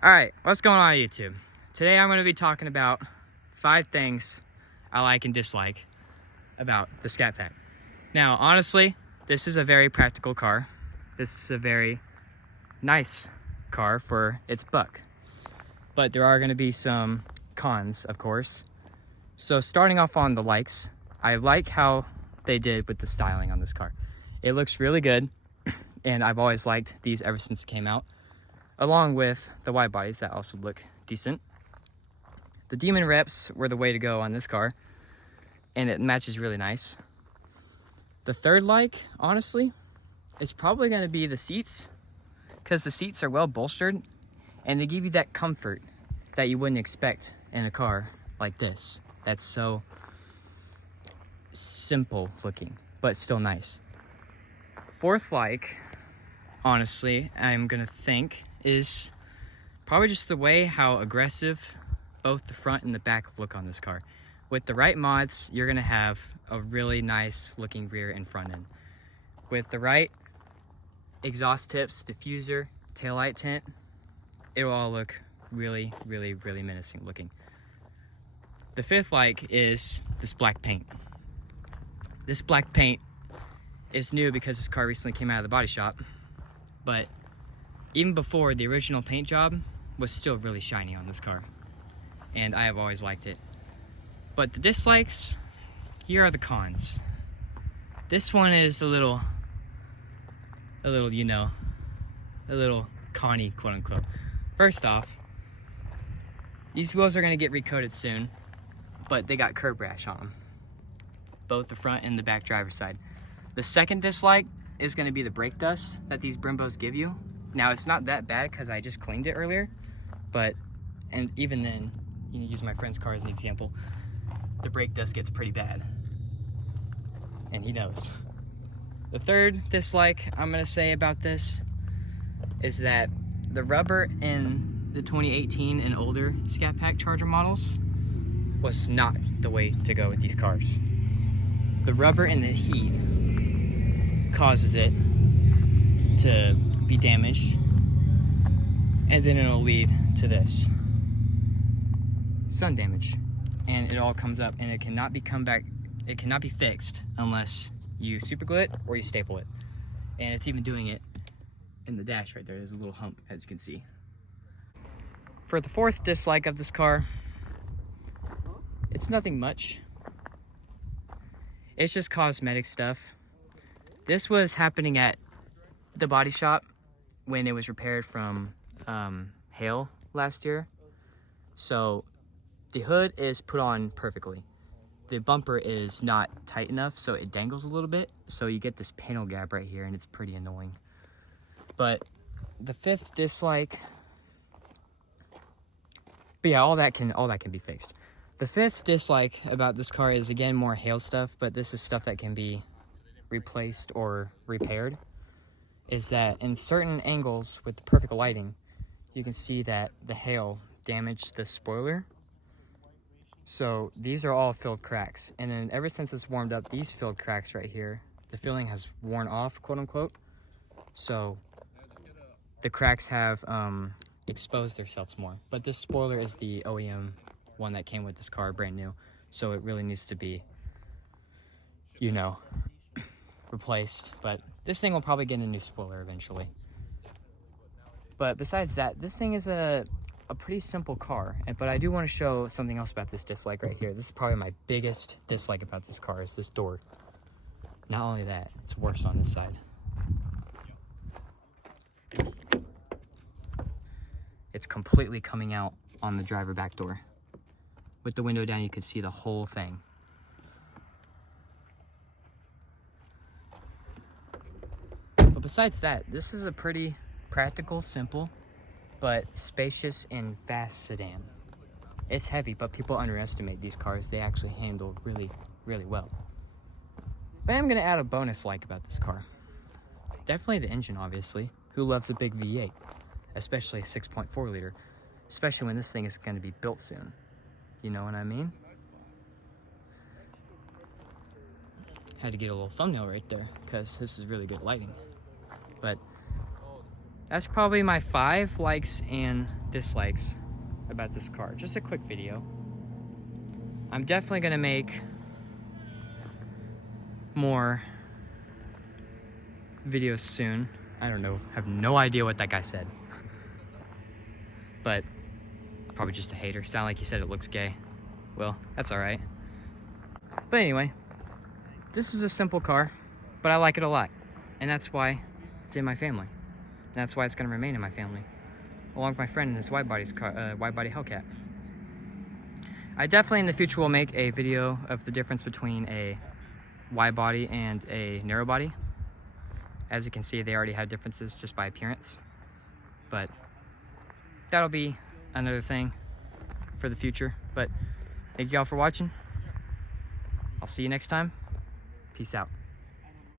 Alright, what's going on YouTube? Today I'm going to be talking about 5 things I like and dislike about the Scat Pack. Now, honestly, this is a very practical car. This is a very nice car for its buck. But there are going to be some cons, of course. So starting off on the likes, I like how they did with the styling on this car. It looks really good, and I've always liked these ever since it came out, along with the wide bodies that also look decent. The Demon Reps were the way to go on this car, and it matches really nice. The third like, honestly, is probably going to be the seats, because the seats are well bolstered and they give you that comfort that you wouldn't expect in a car like this. That's so simple looking, but still nice. Fourth like, honestly, I'm gonna think is probably just the way how aggressive both the front and the back look on this car. With the right mods, you're gonna have a really nice looking rear and front end. With the right exhaust tips, diffuser, taillight tint, it'll all look really, really, really menacing looking. The fifth like is this black paint. This black paint is new because this car recently came out of the body shop, but even before, the original paint job was still really shiny on this car, and I have always liked it. But the dislikes, here are the cons. This one is a little, you know, a little conny, quote unquote. First off, these wheels are gonna get recoated soon, but they got curb rash on them, both the front and the back driver's side. The second dislike is gonna be the brake dust that these Brimbos give you. Now, it's not that bad because I just cleaned it earlier, but, and even then, you can use my friend's car as an example, the brake dust gets pretty bad, and he knows. The third dislike I'm gonna say about this is that the rubber in the 2018 and older Scat Pack Charger models was not the way to go with these cars. The rubber and the heat causes it to be damaged, and then it'll lead to this sun damage, and it all comes up, and it cannot be fixed unless you super glue it or you staple it. And it's even doing it in the dash right there. There's a little hump, as you can see. For the fourth dislike of this car, it's nothing much. It's just cosmetic stuff. This was happening at the body shop when it was repaired from hail last year. So the hood is put on perfectly. The bumper is not tight enough, so it dangles a little bit. So you get this panel gap right here, and it's pretty annoying. But the fifth dislike, but yeah, all that can be fixed. The fifth dislike about this car is, again, more hail stuff, but this is stuff that can be replaced or repaired, is that in certain angles with the perfect lighting, you can see that the hail damaged the spoiler. So these are all filled cracks. And then ever since it's warmed up, these filled cracks right here, the filling has worn off, quote unquote. So the cracks have exposed themselves more. But this spoiler is the OEM one that came with this car, brand new. So it really needs to be, you know, replaced. But this thing will probably get a new spoiler eventually. But besides that, this thing is a pretty simple car. But I do want to show something else about this dislike right here. This is probably my biggest dislike about this car, is this door. Not only that, it's worse on this side. It's completely coming out on the driver back door. With the window down, you can see the whole thing. But besides that, this is a pretty practical, simple, but spacious and fast sedan. It's heavy, but people underestimate these cars. They actually handle really, really well. But I'm gonna add a bonus like about this car. Definitely the engine, obviously. Who loves a big V8? Especially a 6.4 liter. Especially when this thing is gonna be built soon. You know what I mean? Had to get a little thumbnail right there, because this is really good lighting. But that's probably my 5 likes and dislikes about this car. Just a quick video. I'm definitely gonna make more videos soon. I don't know, have no idea what that guy said. But probably just a hater. Sound like he said it looks gay. Well, that's all right. But anyway, this is a simple car, but I like it a lot. And that's why it's in my family. And that's why it's gonna remain in my family, along with my friend and his wide body Hellcat. I definitely in the future will make a video of the difference between a wide body and a narrow body. As you can see, they already have differences just by appearance. But that'll be another thing for the future. But thank you all for watching. I'll see you next time. Peace out.